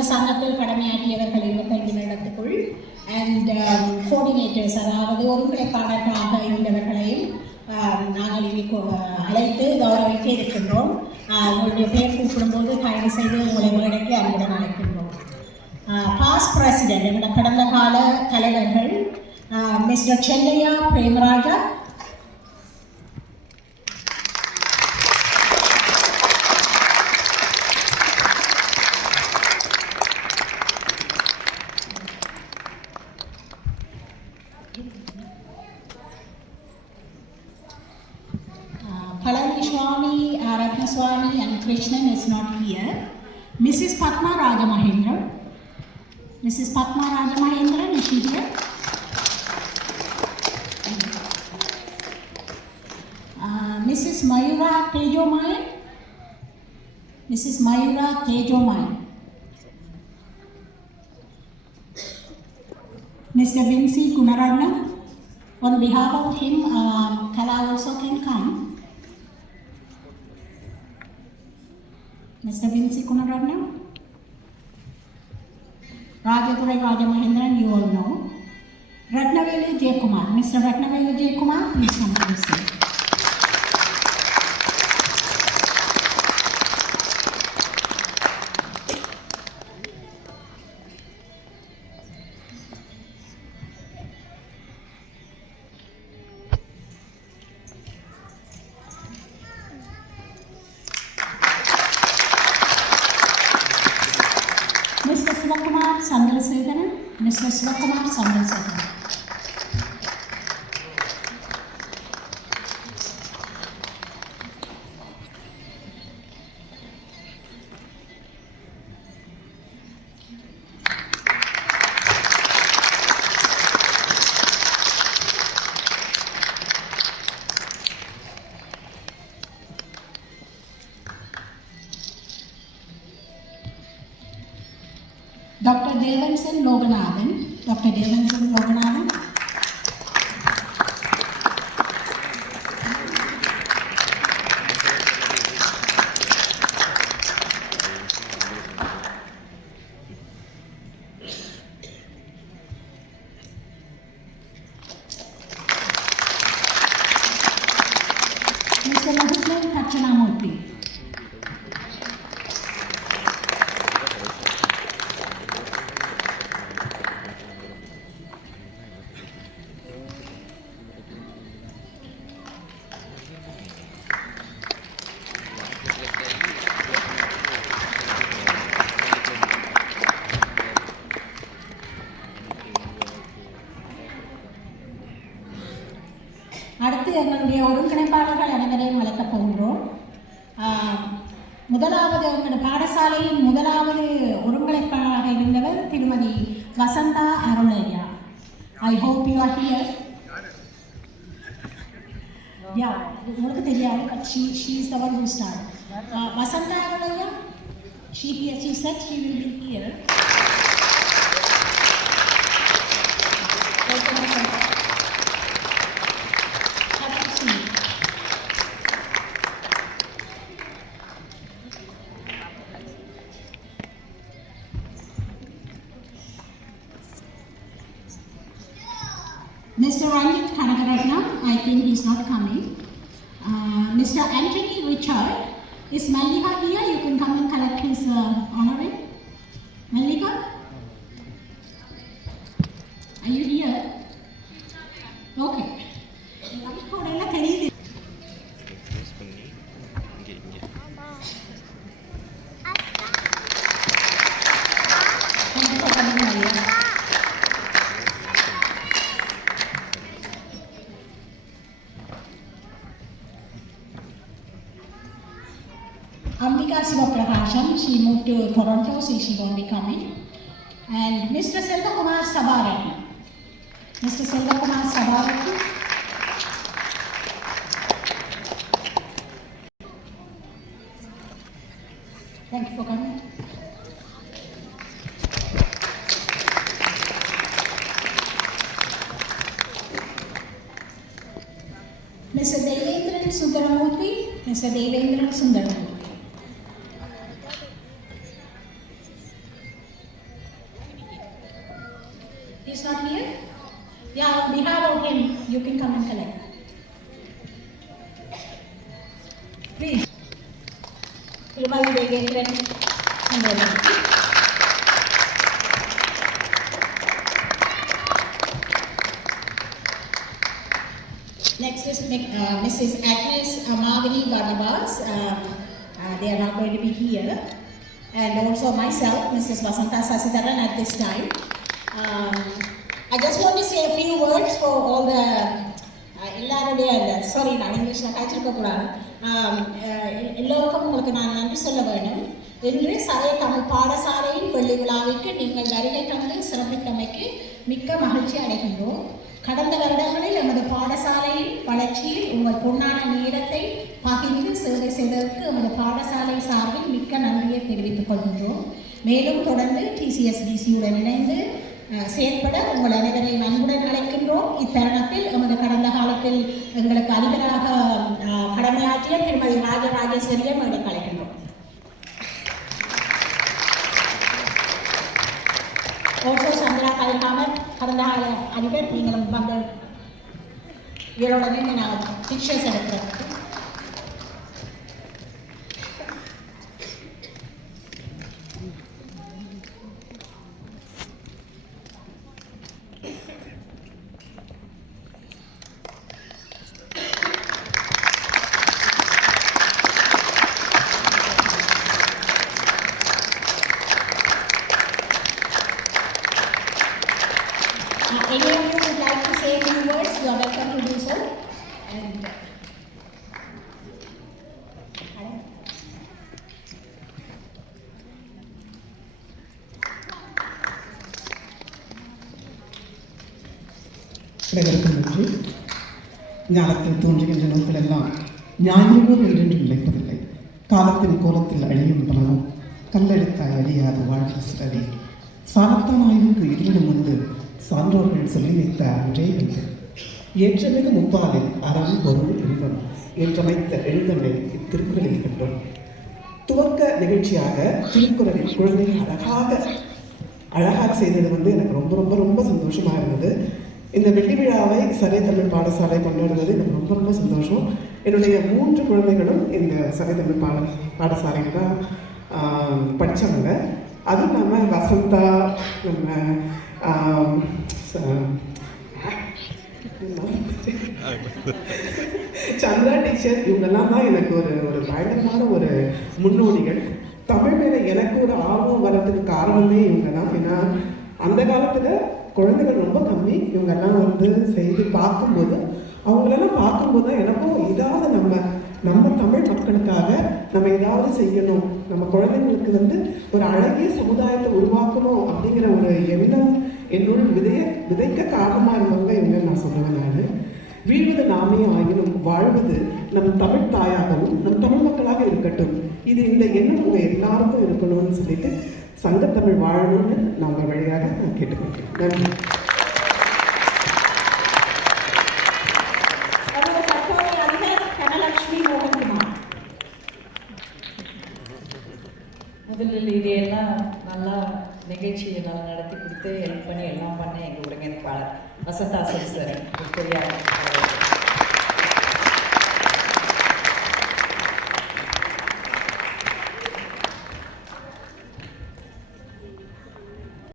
அந்த சங்கத்தில் கடமையாற்றியவர்கள் இருபத்தைந்து நிலத்துக்குள் அண்ட் கோஆர்டினேட்டர்ஸ் um, அதாவது ஒருங்கிணைப்பாளர்களாக இருந்தவர்களையும் um, நாங்கள் இன்னைக்கு அழைத்து கௌரவிக்க இருக்கின்றோம். உங்களுடைய பெயர் கூப்பிடும்போது தயவு செய்து உங்களை மேடைக்கு அன்புடன் அழைக்கின்றோம். பாஸ் பிரசிடென்ட் எங்களோட கடந்த கால தலைவர்கள் mister Chellaiah Premaraja Uh, and Krishnan is not here. Mrs. Padma Rajamahendra. Mrs. Padma Rajamahendra, is she here? Uh, Mrs. Mayura Tejomai. Mrs. Mayura Tejomai. Mr. Vinci Gunaratnam. On behalf of him, um, Kala also can come. Mr. Vinci Kunaratnam, Rajapurai Raja Mahindran, you all know. Ratnavelu J. Kumar, Mr. Ratnavelu J. Kumar, please come. Chandrasekaran mister Sivakumar Chandrasekaran Dr. Devansan Loganathan. Dr. Devansan Loganathan. அடுத்து எங்களுடைய ஒருங்கிணைப்பாளர்கள் அனைவரையும் அழைக்கப் போகின்றோம். முதலாவது எங்களுடைய பாடசாலையின் முதலாவது ஒருங்கிணைப்பாளராக இருந்தவர் திருமதி Vasantha Arunaiya I hope you are here யா உங்களுக்கு தெரியாது but she she is the one who start Vasantha Arunaiya she here she said she will be here Mr. Ranjit Kanagaratnam, I think he's not coming. Uh, Mr. Anthony Richard, is Malika here? You can come and collect his uh. Malika? To so she won't be coming. And Mr. Selvakumar Sabaratna. Mr. Selvakumar Sabaratna. Thank you for coming. Mr. Devendran Sundaramurthy, Mr. Devendran Sundaramurthy. not here? Yeah, on behalf of him, you can come and collect. Please. Next is uh, Mrs. Agnes Amavani Barnabas. Um, uh, they are not going to be here. And also myself, Mrs. Vasanta Sasidaran at this time. Um, I just want to say a few words for all the uh, எல்லாருடைய அந்த sorry நான் இங்கிலீஷில் கழிச்சிருக்க கூடாது. Um, uh, எல்லோருக்கும் உங்களுக்கு நான் நன்றி சொல்ல வேண்டும். இன்று சரைய தமிழ் பாடசாலையின் வெள்ளி விழாவிற்கு நீங்கள் வருகை தந்து சிறப்பித்தமைக்கு மிக்க மகிழ்ச்சி அடைகின்றோம். கடந்த வருடங்களில் எமது பாடசாலையின் வளர்ச்சியில் உங்கள் பொன்னான நேரத்தை பகிர்ந்து சேவை செய்ததற்கு எமது பாடசாலை சார்பில் மிக்க நன்றியை தெரிவித்துக் கொள்கின்றோம். மேலும் தொடர்ந்து டிசிஎஸ்டிசியுடன் இணைந்து செயற்பட உங்கள் அனைவரையும் அன்புடன் அழைக்கின்றோம். இத்தருணத்தில் எமது கடந்த காலத்தில் எங்களுக்கு அதிபராக கடமையாற்றிய திருமதி ராஜராஜேஸ்வரியை மேடைக்கு அழைக்கின்றோம். ஓசோ சந்திரா கலைக்காமர் கடந்த கால அதிபர் நீங்களும் வந்து இவரோடனே நான் பிக்சர்ஸ் எடுக்கிறோம் Uh, any of would like to say a few words, you are welcome to do so. And. நன்றி ஞானத்தில் தோன்றுகின்ற நூல்கள் எல்லாம் ஞாயிறுவோர் என்றென்றும் நிலைப்பதில்லை காலத்தின் கோலத்தில் அழியும் பலனும் கல்லெடுத்தாய் அழியாது வாழ்வில் சிறவி சாரத்தான் ஆய்வுக்கு எதிரிடம் சான்றோர்கள் சொல்லி வைத்த அன்றே வந்து ஏற்றமிகு முப்பாலில் அறம் பொருள் இன்பம் என்றமைத்த எழுதமை இத்திருக்குறளில் கண்டோம் துவக்க நிகழ்ச்சியாக திருக்குறளில் குழந்தைகள் அழகாக அழகாக செய்தது வந்து எனக்கு ரொம்ப ரொம்ப ரொம்ப சந்தோஷமாக இருந்தது. இந்த வெள்ளி விழாவை சரை தமிழ் பாடசாலை கொண்டாடுவது எனக்கு ரொம்ப ரொம்ப சந்தோஷம். என்னுடைய மூன்று குழந்தைகளும் இந்த சரை தமிழ் பாட பாடசாலையில் தான் படித்தவங்க அதுவும் இல்லாமல் வசந்தா நம்ம Um, சந்திரா டீச்சர் இவங்கெல்லாம் தான் எனக்கு ஒரு ஒரு பயங்கரமான ஒரு முன்னோடிகள். தமிழ் மேல எனக்கு ஒரு ஆர்வம் வர்றதுக்கு காரணமே இவங்க தான் ஏன்னா அந்த காலத்துல குழந்தைகள் ரொம்ப கம்மி. இவங்கெல்லாம் வந்து செய்து பார்க்கும்போது அவங்களெல்லாம் பார்க்கும்போது தான் எனக்கும் இதாவது நம்ம நம்ம தமிழ் மக்களுக்கு நம்ம ஏதாவது செய்யணும். நம்ம குழந்தைங்களுக்கு வந்து ஒரு அழகிய சமுதாயத்தை உருவாக்கணும் அப்படிங்கிற ஒரு எண்ணம் என்னுள் விதைய விதைக்க காரணமாக இருந்தவங்க இவங்க நான் சொல்லுவேன் நான். வீழ்வது நாமே ஆயினும் வாழ்வது நம் தமிழ் தாயாகவும் நம் தமிழ் மக்களாக இருக்கட்டும். இது இந்த எண்ணம் உங்கள் எல்லாருக்கும் இருக்கணும்னு சொல்லிட்டு சங்கத்தமிழ் வாழணும்னு நான் உங்கள் வழியாக நான் கேட்டுக்கொள்கிறேன். நன்றி. நல்லா நிகழ்ச்சியை நல்லா நடத்தி கொடுத்து ஹெல்ப் பண்ணி எல்லாம் பண்ண எங்கள் ஒருங்கிணைப்பாளர் வசந்தா சார். பெரியார்